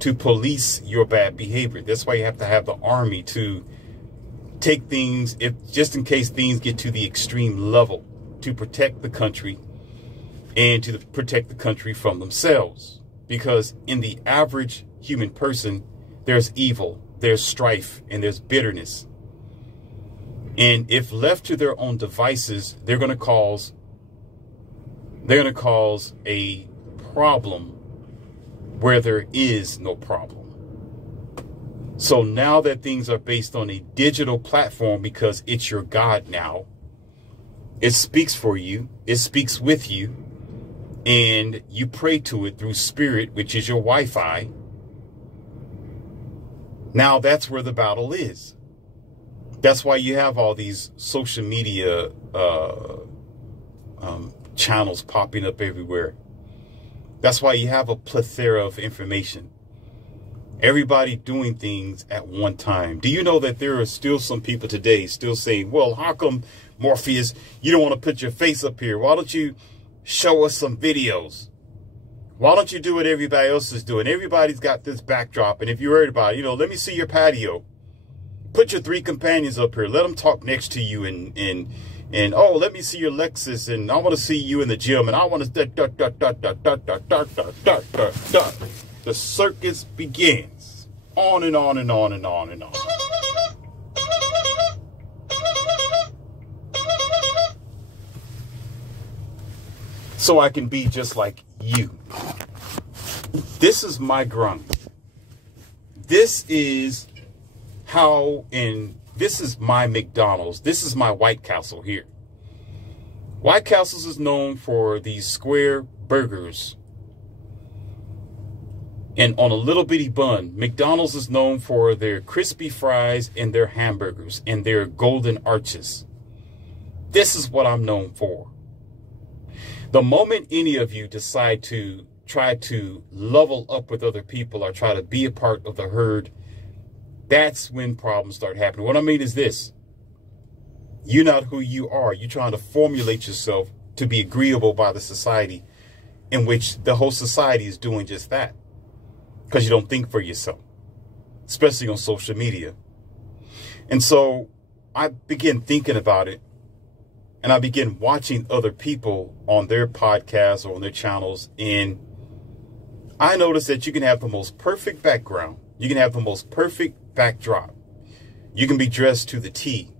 to police your bad behavior. That's why you have to have the army to take things, just in case things get to the extreme level, to protect the country and to protect the country from themselves. Because in the average human person, there's evil, there's strife, and there's bitterness. And if left to their own devices, they're going to cause a problem where there is no problem. So now that things are based on a digital platform, because it's your God now, it speaks for you, it speaks with you, and you pray to it through spirit, which is your Wi-Fi. Now that's where the battle is. That's why you have all these social media channels popping up everywhere. That's why you have a plethora of information. Everybody doing things at one time. Do you know that there are still some people today still saying, well, how come, Morpheus, you don't want to put your face up here? Why don't you show us some videos? Why don't you do what everybody else is doing? Everybody's got this backdrop. And if you're worried about it, let me see your patio. Put your 3 companions up here. Let them talk next to you and oh, let me see your Lexus, and I want to see you in the gym, and I want to The circus begins. On and on and on and on and on. So I can be just like you. This is my grind. This is how, and this is my McDonald's. This is my White Castle here. White Castle's is known for these square burgers and on a little bitty bun. McDonald's is known for their crispy fries and their hamburgers and their golden arches. This is what I'm known for. The moment any of you decide to try to level up with other people or try to be a part of the herd, that's when problems start happening. What I mean is this. You're not who you are. You're trying to formulate yourself to be agreeable by the society, in which the whole society is doing just that. Because you don't think for yourself, especially on social media. And so I began thinking about it, and I began watching other people on their podcasts or on their channels, and I noticed that you can have the most perfect background. You can have the most perfect backdrop. You can be dressed to the T.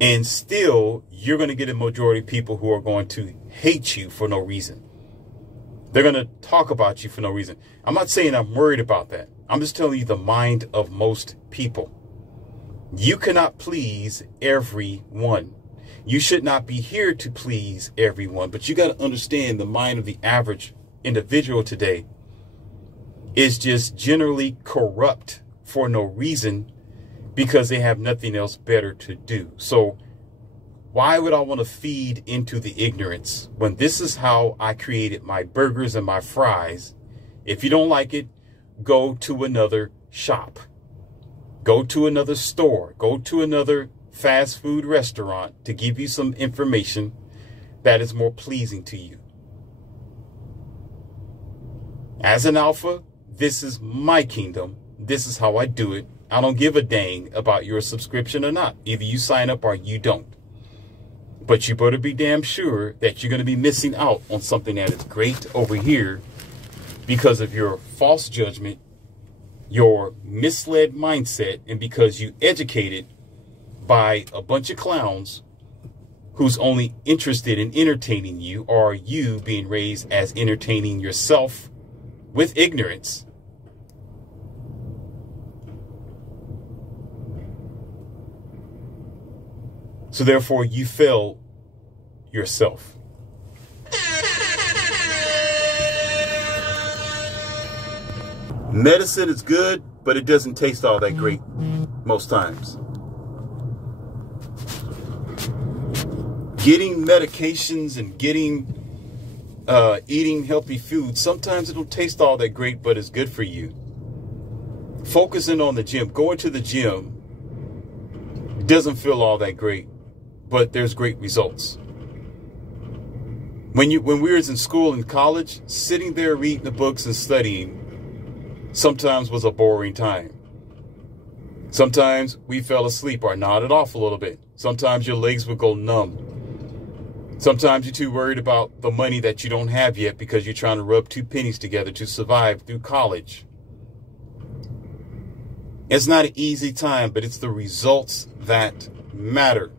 And still, you're going to get a majority of people who are going to hate you for no reason. They're going to talk about you for no reason. I'm not saying I'm worried about that. I'm just telling you the mind of most people. You cannot please everyone. You should not be here to please everyone. But you got to understand the mind of the average individual today is just generally corrupt for no reason, because they have nothing else better to do. So why would I want to feed into the ignorance when this is how I created my burgers and my fries? If you don't like it, go to another shop. Go to another store. Go to another fast food restaurant to give you some information that is more pleasing to you. As an alpha, this is my kingdom. This is how I do it. I don't give a dang about your subscription or not. Either you sign up or you don't. But you better be damn sure that you're going to be missing out on something that is great over here because of your false judgment, your misled mindset, and because you educated by a bunch of clowns who's only interested in entertaining you, or you being raised as entertaining yourself with ignorance. So therefore, you fail yourself. Medicine is good, but it doesn't taste all that great most times. Getting medications and eating healthy food, sometimes it don't taste all that great, but it's good for you. Focusing on the gym, going to the gym doesn't feel all that great, but there's great results. When we was in school and college, sitting there reading the books and studying sometimes was a boring time. Sometimes we fell asleep or nodded off a little bit. Sometimes your legs would go numb. Sometimes you're too worried about the money that you don't have yet because you're trying to rub 2 pennies together to survive through college. It's not an easy time, but it's the results that matter.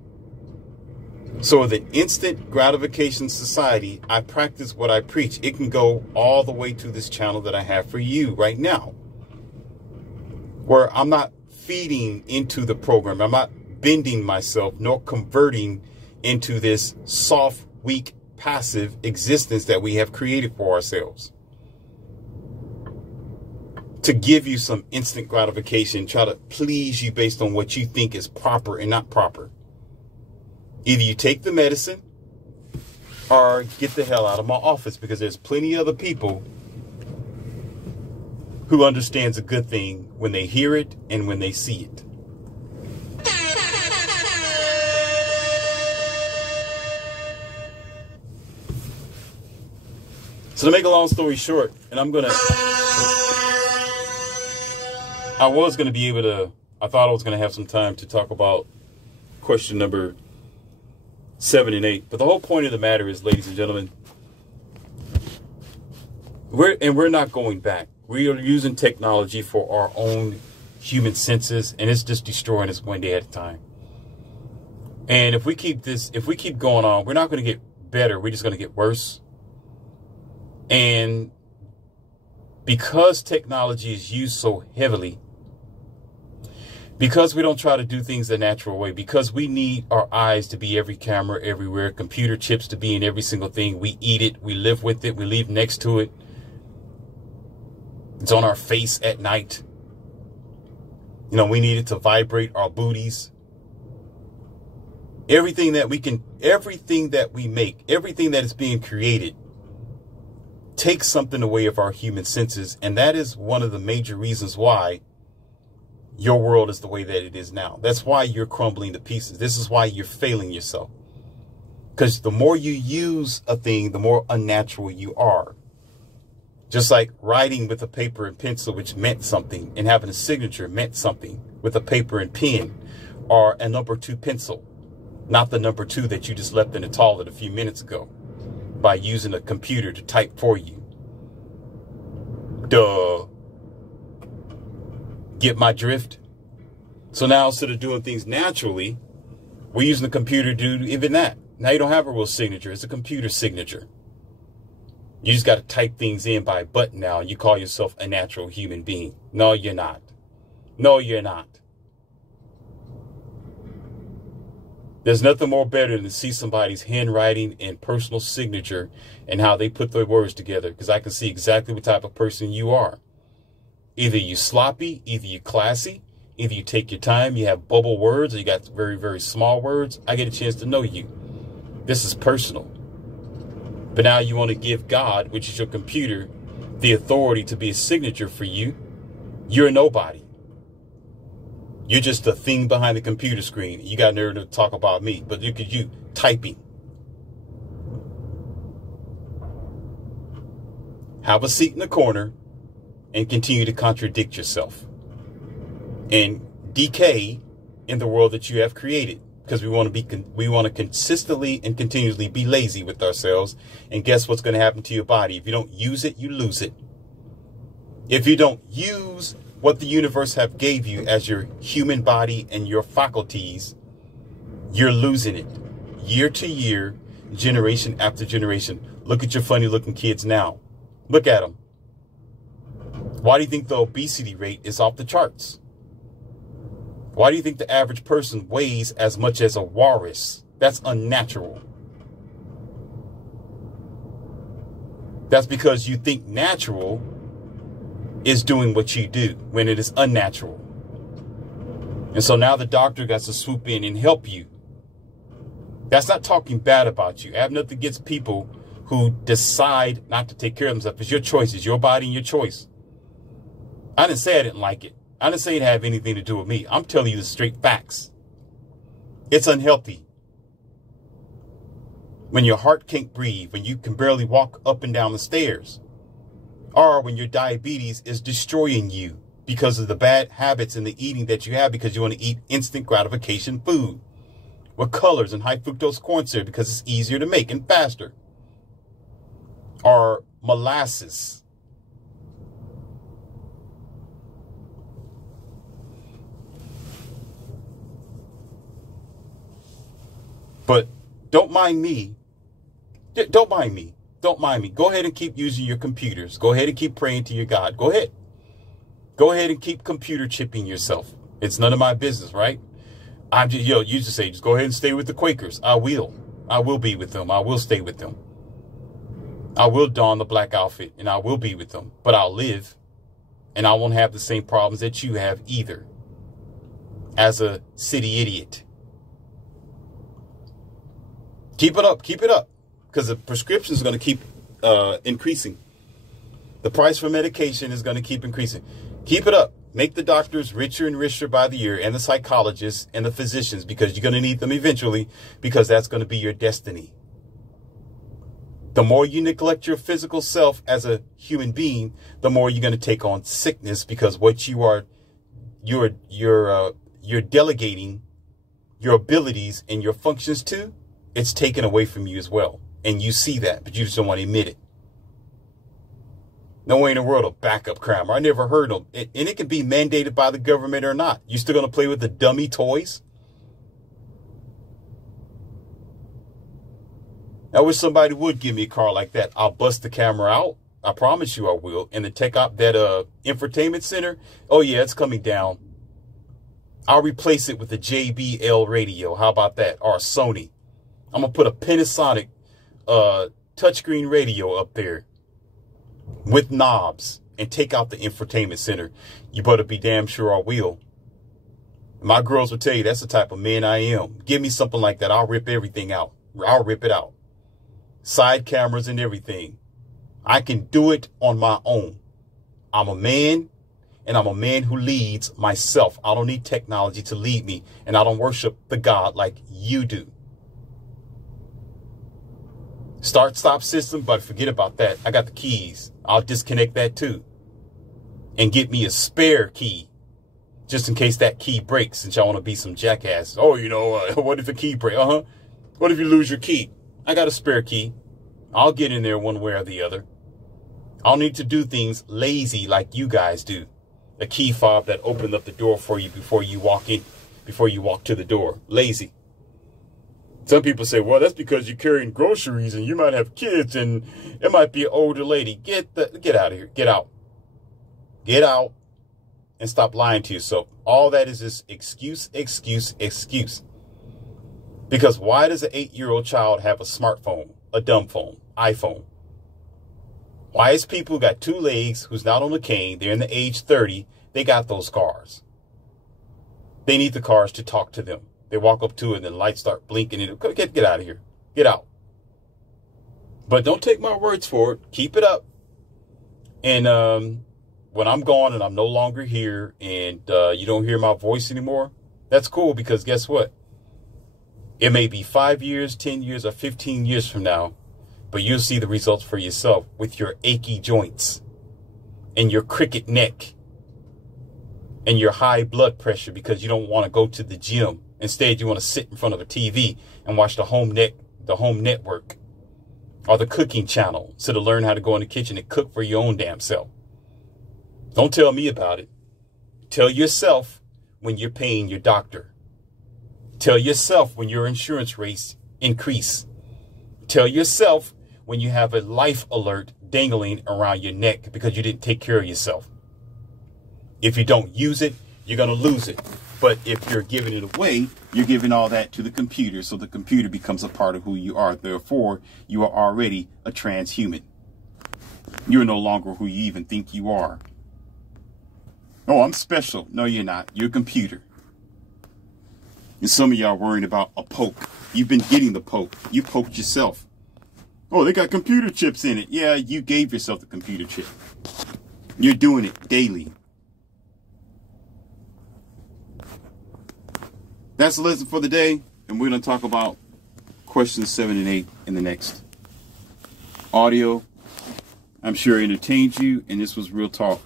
So in the instant gratification society, I practice what I preach. It can go all the way to this channel that I have for you right now, where I'm not feeding into the program. I'm not bending myself nor converting into this soft, weak, passive existence that we have created for ourselves to give you some instant gratification, try to please you based on what you think is proper and not proper. Either you take the medicine or get the hell out of my office, because there's plenty of other people who understands a good thing when they hear it and when they see it. So to make a long story short, and I was going to be able to I thought I was going to have some time to talk about question number 7 and 8. But the whole point of the matter is, ladies and gentlemen, we're not going back. We are using technology for our own human senses, and it's just destroying us one day at a time. And if we keep going on, we're not going to get better. We're just going to get worse. And because technology is used so heavily, because we don't try to do things the natural way, because we need our eyes to be every camera everywhere, computer chips to be in every single thing. We eat it, we live with it, we live next to it. It's on our face at night. You know, we need it to vibrate our booties. Everything that we make, everything that is being created takes something away of our human senses. And that is one of the major reasons why your world is the way that it is now. That's why you're crumbling to pieces. This is why you're failing yourself. Because the more you use a thing, the more unnatural you are. Just like writing with a paper and pencil, which meant something, and having a signature meant something with a paper and pen, or a number 2 pencil, not the number 2 that you just left in the toilet a few minutes ago by using a computer to type for you. Duh. Get my drift? So now, instead of doing things naturally, we're using the computer to do even that. Now you don't have a real signature. It's a computer signature. You just got to type things in by a button now, and you call yourself a natural human being. No, you're not. No, you're not. There's nothing more better than to see somebody's handwriting and personal signature and how they put their words together, because I can see exactly what type of person you are. Either you sloppy, either you classy, either you take your time, you have bubble words, or you got very, very small words. I get a chance to know you. This is personal. But now you want to give God, which is your computer, the authority to be a signature for you. You're nobody. You're just a thing behind the computer screen. You got nerve to talk about me, but look at you typing. Have a seat in the corner and continue to contradict yourself and decay in the world that you have created. Because we want to consistently and continuously be lazy with ourselves. And guess what's going to happen to your body? If you don't use it, you lose it. If you don't use what the universe have gave you as your human body and your faculties, you're losing it. Year to year, generation after generation. Look at your funny looking kids now. Look at them. Why do you think the obesity rate is off the charts? Why do you think the average person weighs as much as a walrus? That's unnatural. That's because you think natural is doing what you do when it is unnatural. And so now the doctor got to swoop in and help you. That's not talking bad about you. I have nothing against people who decide not to take care of themselves. It's your choice. It's your body and your choice. I didn't say I didn't like it. I didn't say it had anything to do with me. I'm telling you the straight facts. It's unhealthy. When your heart can't breathe, when you can barely walk up and down the stairs, or when your diabetes is destroying you because of the bad habits and the eating that you have because you want to eat instant gratification food with colors and high fructose corn syrup because it's easier to make and faster, or molasses. But don't mind me. Don't mind me. Don't mind me. Go ahead and keep using your computers. Go ahead and keep praying to your God. Go ahead. Go ahead and keep computer chipping yourself. It's none of my business, right? I'm just, you just say, just go ahead and stay with the Quakers. I will. I will be with them. I will stay with them. I will don the black outfit and I will be with them. But I'll live and I won't have the same problems that you have either as a city idiot. Keep it up. Keep it up. Because the prescription is going to keep increasing. The price for medication is going to keep increasing. Keep it up. Make the doctors richer and richer by the year, and the psychologists and the physicians, because you're going to need them eventually, because that's going to be your destiny. The more you neglect your physical self as a human being, the more you're going to take on sickness, because what you are you're delegating your abilities and your functions to, it's taken away from you as well. And you see that, but you just don't want to admit it. No way in the world of backup camera. I never heard of it. And it can be mandated by the government or not. You still going to play with the dummy toys? I wish somebody would give me a car like that. I'll bust the camera out. I promise you I will. And the tech op, that infotainment center, oh yeah, it's coming down. I'll replace it with a JBL radio. How about that? Or a Sony. I'm going to put a Panasonic touchscreen radio up there with knobs and take out the infotainment center. You better be damn sure I will. My girls will tell you that's the type of man I am. Give me something like that. I'll rip everything out. I'll rip it out. Side cameras and everything. I can do it on my own. I'm a man, and I'm a man who leads myself. I don't need technology to lead me, and I don't worship the God like you do. Start-stop system, but forget about that. I got the keys. I'll disconnect that too. And get me a spare key, just in case that key breaks, since y'all want to be some jackass. Oh, you know, what if the key breaks? What if you lose your key? I got a spare key. I'll get in there one way or the other. I'll need to do things lazy like you guys do. A key fob that opened up the door for you before you walk in, before you walk to the door. Lazy. Some people say, well, that's because you're carrying groceries and you might have kids and it might be an older lady. Get out of here. Get out. Get out and stop lying to yourself. All that is just excuse. Because why does an 8-year-old child have a smartphone, a dumb phone, iPhone? Why is people who got 2 legs, who's not on a cane, they're in the age 30, they got those cars. They need the cars to talk to them. They walk up to it and the lights start blinking and get out of here. Get out. But don't take my words for it. Keep it up. And when I'm gone and I'm no longer here and you don't hear my voice anymore, that's cool, because guess what? It may be 5 years, 10 years, or 15 years from now, but you'll see the results for yourself with your achy joints and your cricket neck and your high blood pressure because you don't want to go to the gym. Instead, you want to sit in front of a TV and watch the home network or the cooking channel, so to learn how to go in the kitchen and cook for your own damn self. Don't tell me about it. Tell yourself when you're paying your doctor. Tell yourself when your insurance rates increase. Tell yourself when you have a life alert dangling around your neck because you didn't take care of yourself. If you don't use it, you're going to lose it. But if you're giving it away, you're giving all that to the computer. So the computer becomes a part of who you are. Therefore, you are already a transhuman. You're no longer who you even think you are. Oh, I'm special. No, you're not. You're a computer. And some of y'all worrying about a poke. You've been getting the poke. You poked yourself. Oh, they got computer chips in it. Yeah, you gave yourself the computer chip. You're doing it daily. That's the lesson for the day. And we're going to talk about questions 7 and 8 in the next audio. I'm sure it entertained you. And this was real talk.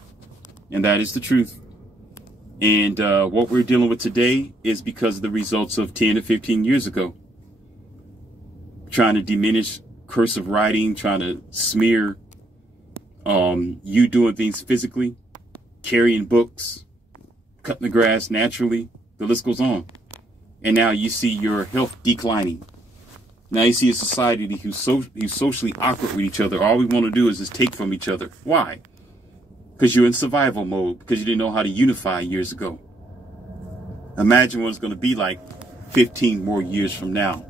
And that is the truth. And what we're dealing with today is because of the results of 10 to 15 years ago. Trying to diminish cursive writing, trying to smear you doing things physically, carrying books, cutting the grass naturally. The list goes on. And now you see your health declining. Now you see a society who's socially awkward with each other. All we want to do is just take from each other. Why? Because you're in survival mode, because you didn't know how to unify years ago. Imagine what it's going to be like 15 more years from now.